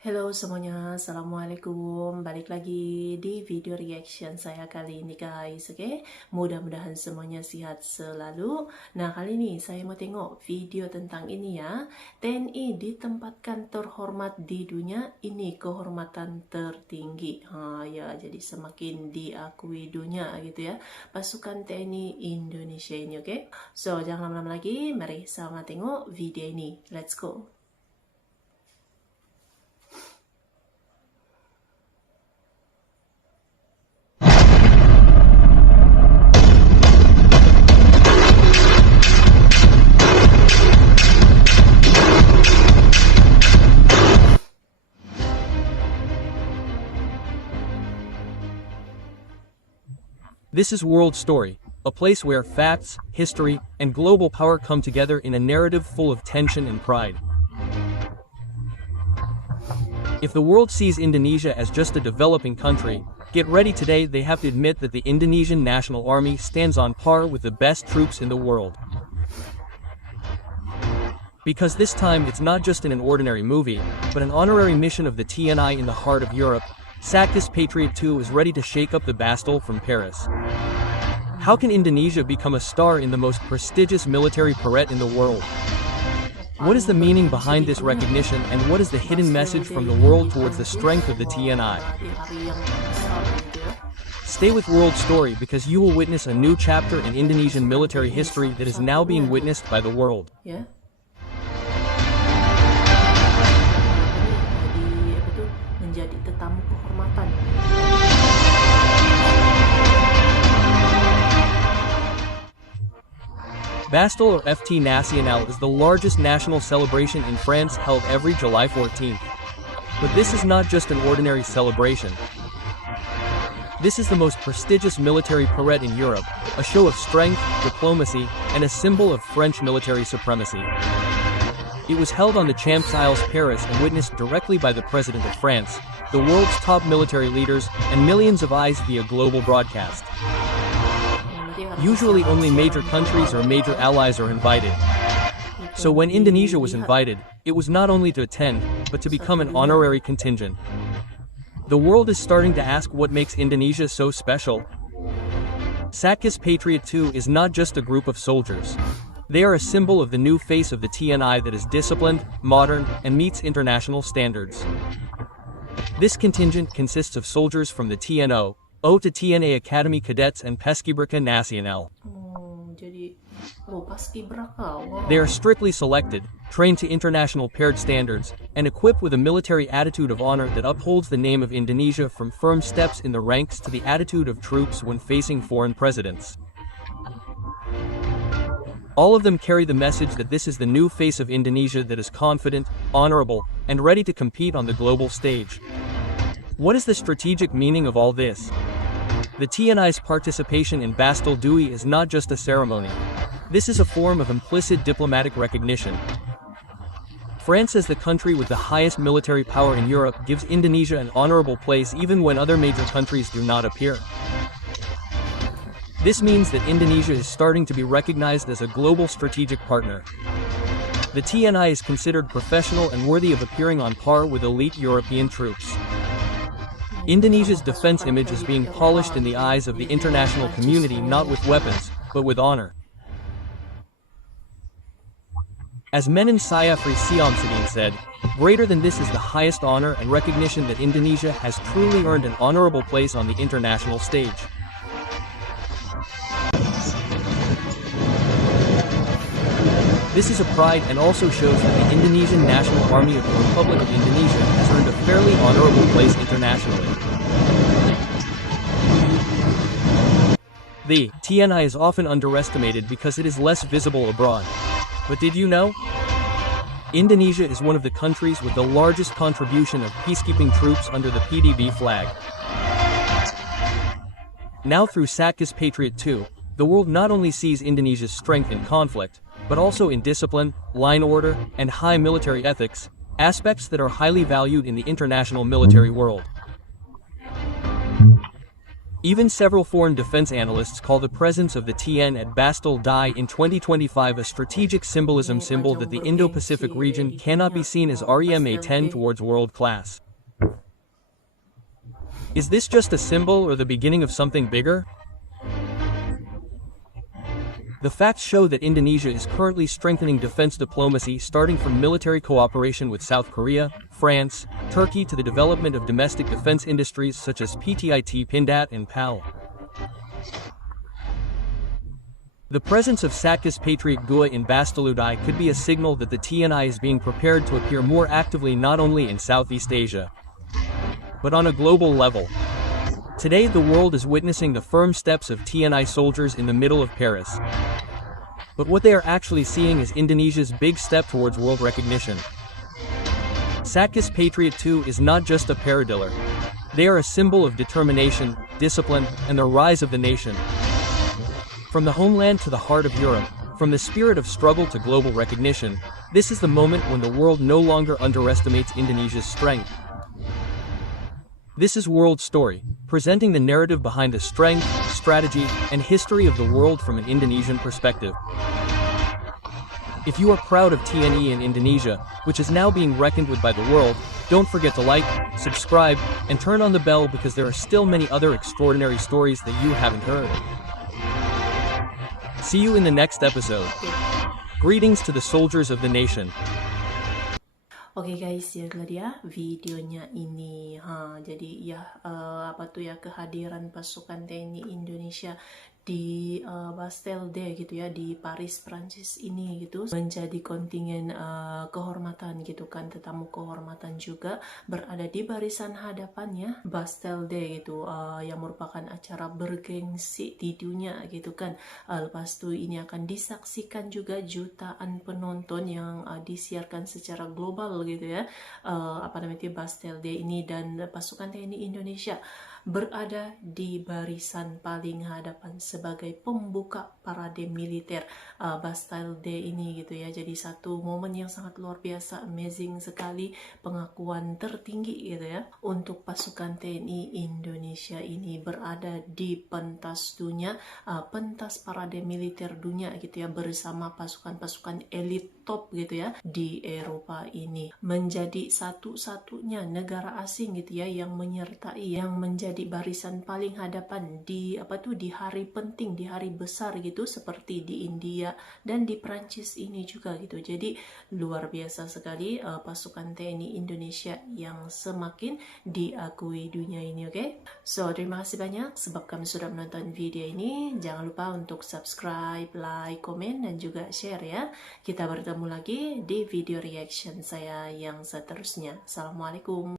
Halo semuanya, Assalamualaikum. Balik lagi di video reaction saya kali ini guys, oke? Mudah-mudahan semuanya sehat selalu. Nah, kali ini saya mau tengok video tentang ini ya. TNI ditempatkan terhormat di dunia, ini kehormatan tertinggi. Ya, jadi semakin diakui dunia gitu ya. Pasukan TNI Indonesia ini, oke? So, jangan lama-lama lagi, mari sama tengok video ini. Let's go. This is World Story, a place where facts, history, and global power come together in a narrative full of tension and pride. If the world sees Indonesia as just a developing country, get ready today. They have to admit that the Indonesian National Army stands on par with the best troops in the world. Because this time it's not just in an ordinary movie, but an honorary mission of the TNI in the heart of Europe. Satgas Patriot 2 is ready to shake up the Bastille from Paris. How can Indonesia become a star in the most prestigious military parade in the world? What is the meaning behind this recognition, and what is the hidden message from the world towards the strength of the TNI? Stay with World Story because you will witness a new chapter in Indonesian military history that is now being witnessed by the world. Menjadi tetamu kehormatan. Bastille or FT National is the largest national celebration in France held every July 14th. But this is not just an ordinary celebration. This is the most prestigious military parade in Europe, a show of strength, diplomacy, and a symbol of French military supremacy. It was held on the Champs-Élysées, Paris, and witnessed directly by the President of France, the world's top military leaders, and millions of eyes via global broadcast. Usually only major countries or major allies are invited. So when Indonesia was invited, it was not only to attend, but to become an honorary contingent. The world is starting to ask what makes Indonesia so special. Satgas Patriot 2 is not just a group of soldiers. They are a symbol of the new face of the TNI that is disciplined, modern, and meets international standards. This contingent consists of soldiers from the TNO, O to TNA Academy cadets and Paskibraka Nasional. They are strictly selected, trained to international paired standards, and equipped with a military attitude of honor that upholds the name of Indonesia from firm steps in the ranks to the attitude of troops when facing foreign presidents. All of them carry the message that this is the new face of Indonesia that is confident, honorable, and ready to compete on the global stage. What is the strategic meaning of all this? The TNI's participation in Bastille Dui is not just a ceremony. This is a form of implicit diplomatic recognition. France, as the country with the highest military power in Europe, gives Indonesia an honorable place even when other major countries do not appear. This means that Indonesia is starting to be recognized as a global strategic partner. The TNI is considered professional and worthy of appearing on par with elite European troops. Indonesia's defense image is being polished in the eyes of the international community not with weapons, but with honor. As Menin Sayafri Siamsuddin said, greater than this is the highest honor and recognition that Indonesia has truly earned an honorable place on the international stage. This is a pride and also shows that the Indonesian National Army of the Republic of Indonesia has earned a fairly honorable place internationally. The TNI is often underestimated because it is less visible abroad. But did you know? Indonesia is one of the countries with the largest contribution of peacekeeping troops under the PDB flag. Now through Satgas Patriot 2, the world not only sees Indonesia's strength in conflict, but also in discipline, line order, and high military ethics, aspects that are highly valued in the international military world. Even several foreign defense analysts call the presence of the TN at Bastille in 2025 a strategic symbolism symbol that the Indo-Pacific region cannot be seen as REMA-10 towards world class. Is this just a symbol or the beginning of something bigger? The facts show that Indonesia is currently strengthening defense diplomacy, starting from military cooperation with South Korea, France, Turkey to the development of domestic defense industries such as PTIT Pindad and PAL. The presence of Satgas Patriot GUA in Bastille could be a signal that the TNI is being prepared to appear more actively not only in Southeast Asia, but on a global level. Today the world is witnessing the firm steps of TNI soldiers in the middle of Paris. But what they are actually seeing is Indonesia's big step towards world recognition. Satgas Patriot 2 is not just a paradiller. They are a symbol of determination, discipline, and the rise of the nation. From the homeland to the heart of Europe, from the spirit of struggle to global recognition, this is the moment when the world no longer underestimates Indonesia's strength. This is World Story, presenting the narrative behind the strength, strategy, and history of the world from an Indonesian perspective. If you are proud of TNI in Indonesia, which is now being reckoned with by the world, don't forget to like, subscribe, and turn on the bell because there are still many other extraordinary stories that you haven't heard. See you in the next episode. Greetings to the soldiers of the nation. Oke guys, ya dia videonya ini. Jadi ya kehadiran pasukan TNI Indonesia di Bastille gitu ya, di Paris Prancis ini gitu, menjadi kontingen kehormatan gitu kan, tetamu kehormatan juga berada di barisan hadapannya Bastille gitu, yang merupakan acara bergengsi di dunia gitu kan. Lepas itu ini akan disaksikan juga jutaan penonton yang disiarkan secara global gitu ya, Bastille ini, dan pasukan TNI Indonesia berada di barisan paling hadapan sebagai pembuka parade militer Bastille ini gitu ya. Jadi satu momen yang sangat luar biasa, amazing sekali, pengakuan tertinggi gitu ya untuk pasukan TNI Indonesia ini berada di pentas dunia, pentas parade militer dunia gitu ya, bersama pasukan-pasukan elit top gitu ya di Eropa ini, menjadi satu-satunya negara asing gitu ya yang menyertai, yang menjadi barisan paling hadapan di di hari penting, di hari besar gitu, seperti di India dan di Prancis ini juga gitu. Jadi luar biasa sekali pasukan TNI Indonesia yang semakin diakui dunia ini, oke? So terima kasih banyak sebab kami sudah menonton video ini. Jangan lupa untuk subscribe, like, komen, dan juga share ya. Kita bertemu lagi di video reaction saya yang seterusnya. Assalamualaikum.